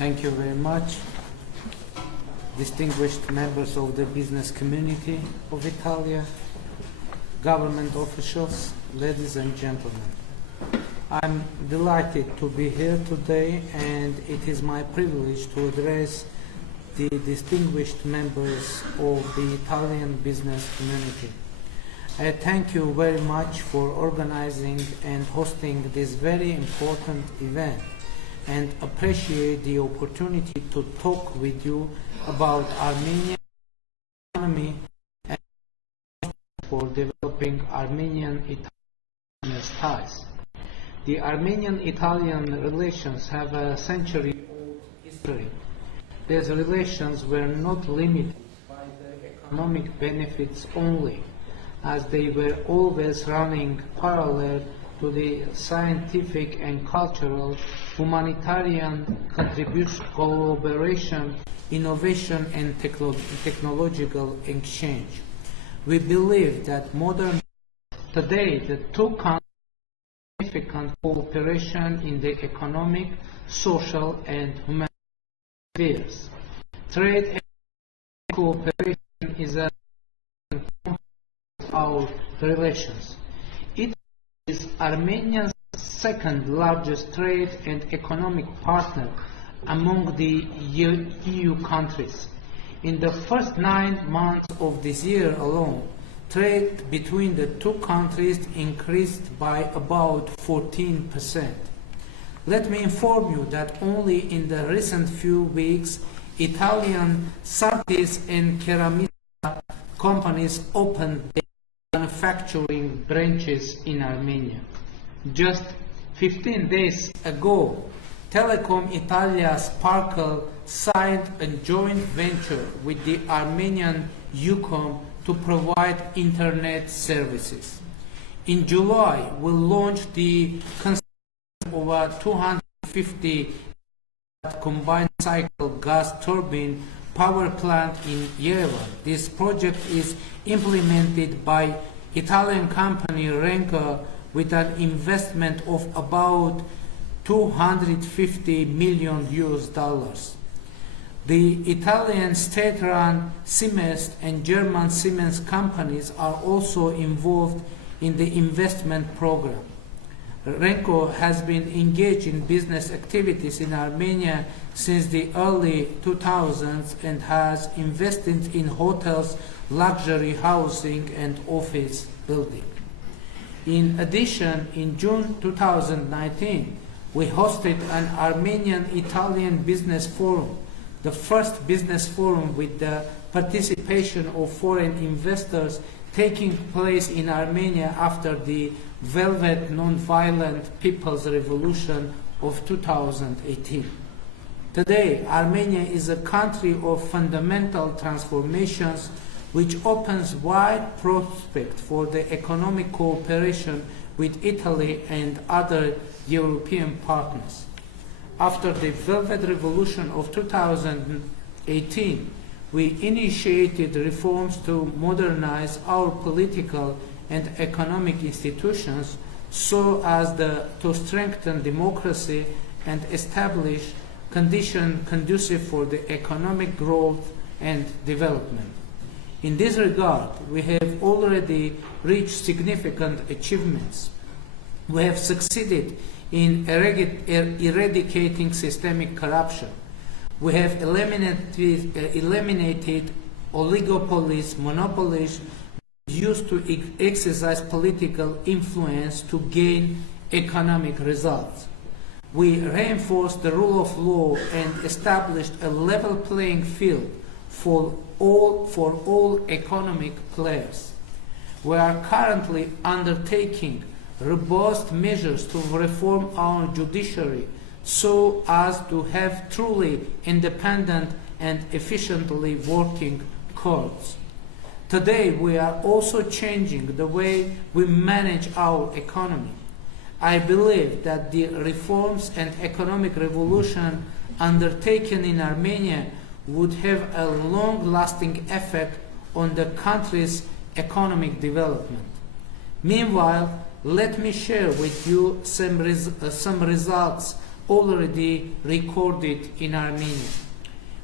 Thank you very much, distinguished members of the business community of Italia, government officials, ladies and gentlemen. I'm delighted to be here today, and it is my privilege to address the distinguished members of the Italian business community. I thank you very much for organizing and hosting this very important event, and appreciate the opportunity to talk with you about Armenian economy and for developing Armenian-Italian ties. The Armenian-Italian relations have a century-old history. These relations were not limited by the economic benefits only, as they were always running parallel to the scientific and cultural, humanitarian contribution, collaboration, innovation, and technological exchange. We believe that today the two countries have significant cooperation in the economic, social, and humanitarian spheres. Trade and cooperation is a component of our relations. It is Armenia's second largest trade and economic partner among the EU countries. In the first 9 months of this year alone, trade between the two countries increased by about 14%. Let me inform you that only in the recent few weeks, Italian Sartis and Ceramista companies opened their manufacturing branches in Armenia. Just 15 days ago, Telecom Italia Sparkle signed a joint venture with the Armenian UCOM to provide internet services. In July, we launched the construction of a 250 combined cycle gas turbine power plant in Yerevan. This project is implemented by Italian company Renko with an investment of about $250 million. The Italian state-run Siemens and German Siemens companies are also involved in the investment program. Renko has been engaged in business activities in Armenia since the early 2000s and has invested in hotels, luxury housing, and office building. In addition, in June 2019, we hosted an Armenian-Italian business forum, the first business forum with the participation of foreign investors taking place in Armenia after the Velvet Nonviolent People's Revolution of 2018. Today, Armenia is a country of fundamental transformations which opens wide prospects for the economic cooperation with Italy and other European partners. After the Velvet Revolution of 2018, we initiated reforms to modernize our political and economic institutions so as to strengthen democracy and establish conditions conducive for the economic growth and development. In this regard, we have already reached significant achievements. We have succeeded in eradicating systemic corruption. We have eliminated oligopolies, monopolies used to exercise political influence to gain economic results. We reinforced the rule of law and established a level playing field for all economic players. We are currently undertaking robust measures to reform our judiciary so as to have truly independent and efficiently working courts. Today, we are also changing the way we manage our economy. I believe that the reforms and economic revolution undertaken in Armenia would have a long-lasting effect on the country's economic development. Meanwhile, let me share with you some results already recorded in Armenia.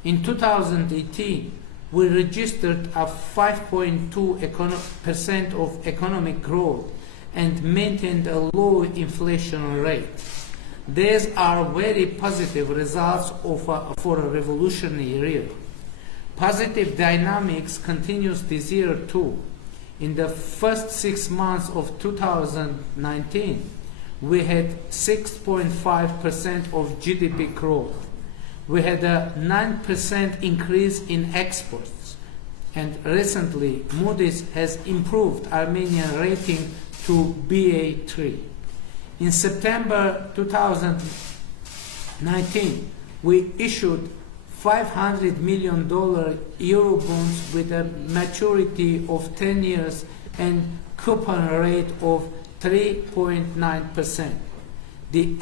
In 2018, we registered a 5.2% of economic growth and maintained a low inflation rate. These are very positive results for a revolutionary year. Positive dynamics continues this year too. In the first 6 months of 2019, we had 6.5% of GDP growth. We had a 9% increase in exports. And recently, Moody's has improved Armenian rating to BA3. In September 2019, we issued $500 million Euro bonds with a maturity of 10 years and coupon rate of 3.9%. The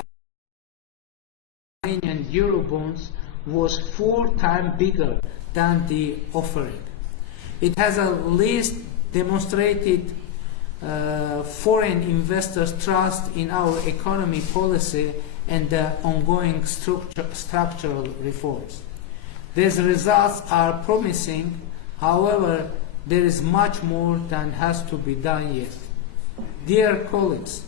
Armenian Euro bonds was 4 times bigger than the offering. It has at least demonstrated foreign investors' trust in our economy policy and the ongoing structural reforms. These results are promising. However, there is much more than has to be done yet. Dear colleagues,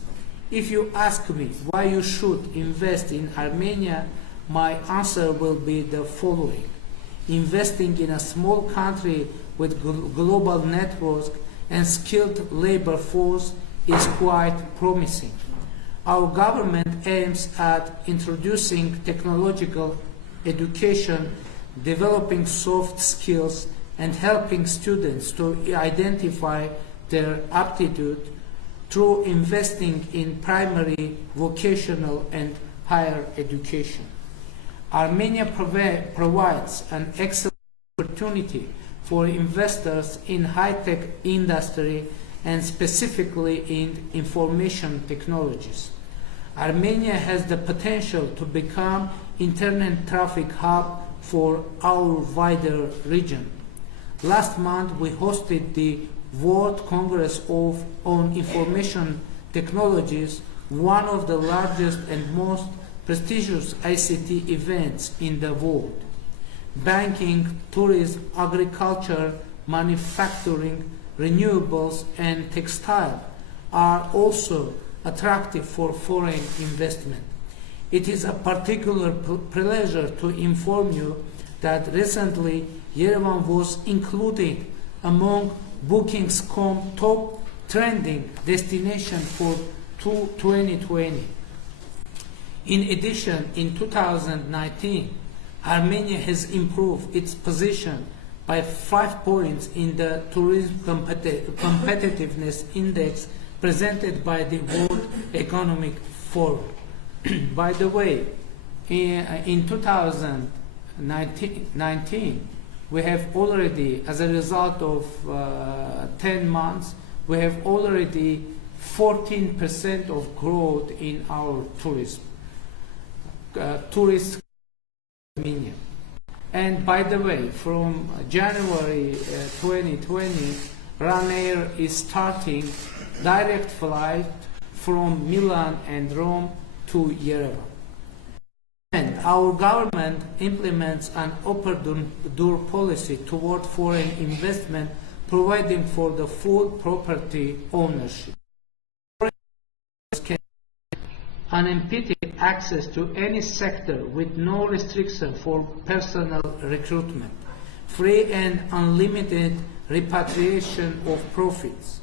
if you ask me why you should invest in Armenia, my answer will be the following. Investing in a small country with global networks and skilled labor force is quite promising. Our government aims at introducing technological education, developing soft skills, and helping students to identify their aptitude through investing in primary, vocational, and higher education. Armenia provides an excellent opportunity for investors in high-tech industry and specifically in information technologies. Armenia has the potential to become internet traffic hub for our wider region. Last month, we hosted the World Congress on Information Technologies, one of the largest and most prestigious ICT events in the world. Banking, tourism, agriculture, manufacturing, renewables, and textile are also attractive for foreign investment. It is a particular pleasure to inform you that recently Yerevan was included among Booking.com top trending destination for 2020. In addition, in 2019, Armenia has improved its position by 5 points in the Tourism Competitiveness Index presented by the World Economic Forum. By the way, in 2019, we have already, as a result of 10 months, we have already 14% of growth in our tourism. Tourist Armenia. And by the way, from January 2020, Ryanair is starting direct flight from Milan and Rome to Yerevan. And our government implements an open door policy toward foreign investment, providing for the full property ownership. Foreigners can have unimpeded access to any sector with no restriction for personal recruitment, free and unlimited repatriation of profits,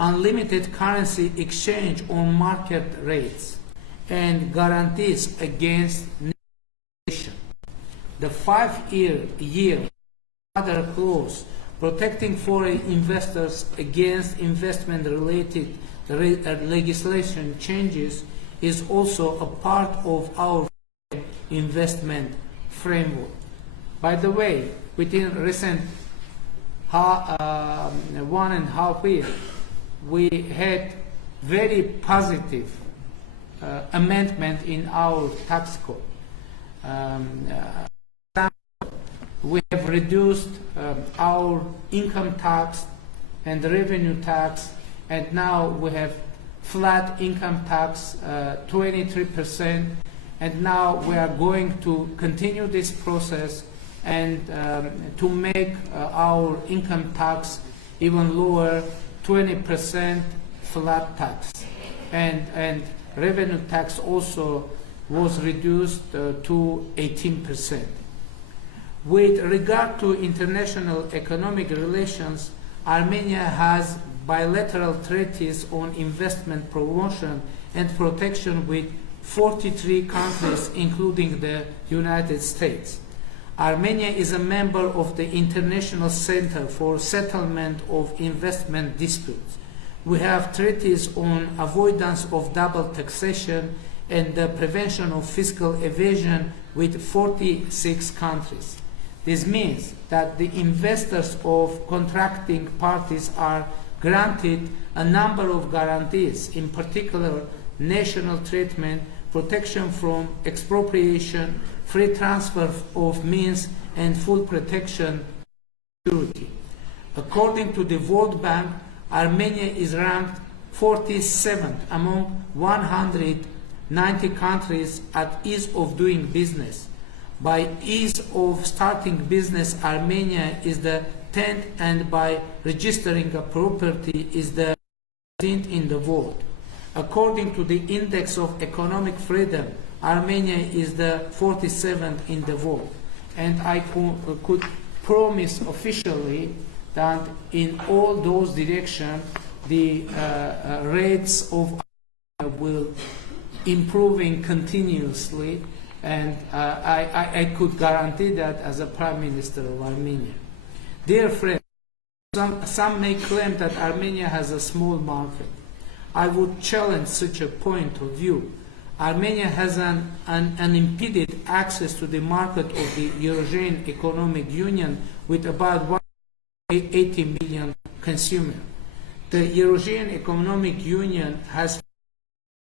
unlimited currency exchange on market rates, and guarantees against negotiation. The 5-year other clause protecting foreign investors against investment-related legislation changes is also a part of our investment framework. By the way, within recent 1.5 years, we had very positive amendment in our tax code. We have reduced our income tax and revenue tax, and now we have flat income tax 23%, And now we are going to continue this process and to make our income tax even lower, 20% flat tax. And revenue tax also was reduced to 18%. With regard to international economic relations, Armenia has bilateral treaties on investment promotion and protection with 43 countries, including the United States. Armenia is a member of the International Center for Settlement of Investment Disputes. We have treaties on avoidance of double taxation and the prevention of fiscal evasion with 46 countries. This means that the investors of contracting parties are granted a number of guarantees, in particular national treatment, protection from expropriation, free transfer of means, and full protection security. According to the World Bank, Armenia is ranked 47th among 190 countries at ease of doing business. By ease of starting business, Armenia is the 10th, and by registering a property is the 10th in the world. According to the Index of Economic Freedom, Armenia is the 47th in the world. And I could promise officially that in all those directions, the rates of Armenia will improving continuously, and I could guarantee that as a Prime Minister of Armenia. Dear friends, some may claim that Armenia has a small market. I would challenge such a point of view. Armenia has an unimpeded access to the market of the Eurasian Economic Union with about 180 million consumers. The Eurasian Economic Union has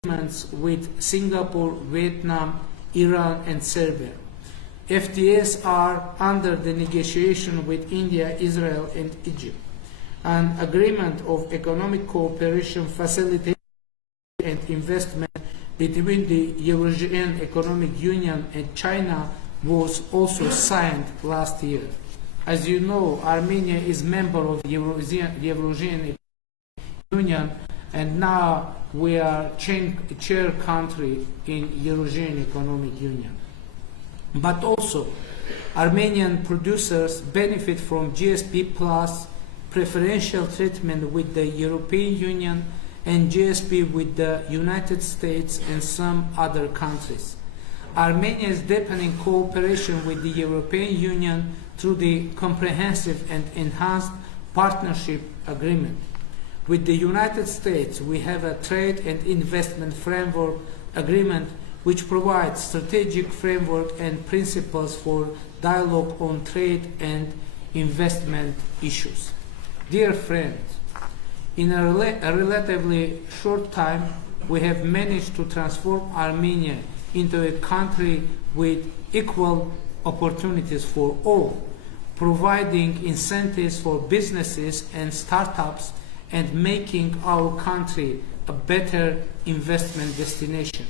agreements with Singapore, Vietnam, Iran, and Serbia. FTAs are under the negotiation with India, Israel, and Egypt. An agreement of economic cooperation, facilitation, and investment between the Eurasian Economic Union and China was also signed last year. As you know, Armenia is member of the Eurasian Union, and now we are chair country in Eurasian Economic Union. But also, Armenian producers benefit from GSP Plus preferential treatment with the European Union and GSP with the United States and some other countries. Armenia is deepening cooperation with the European Union through the comprehensive and enhanced partnership agreement. With the United States, we have a trade and investment framework agreement which provides strategic framework and principles for dialogue on trade and investment issues. Dear friends, in a relatively short time, we have managed to transform Armenia into a country with equal opportunities for all, providing incentives for businesses and startups and making our country a better investment destination.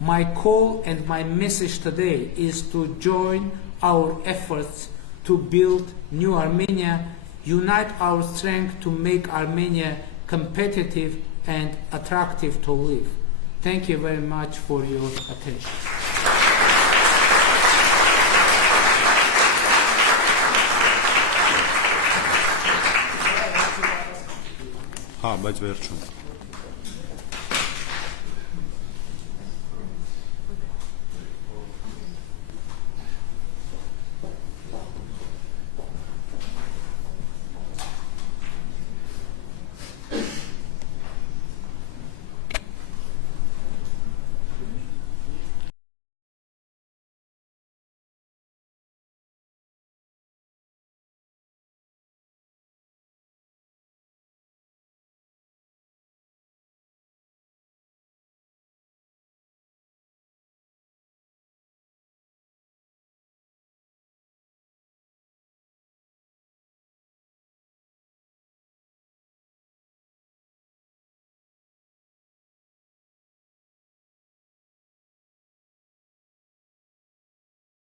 My call and my message today is to join our efforts to build new Armenia, unite our strength to make Armenia competitive and attractive to live. Thank you very much for your attention. Բայց վերջում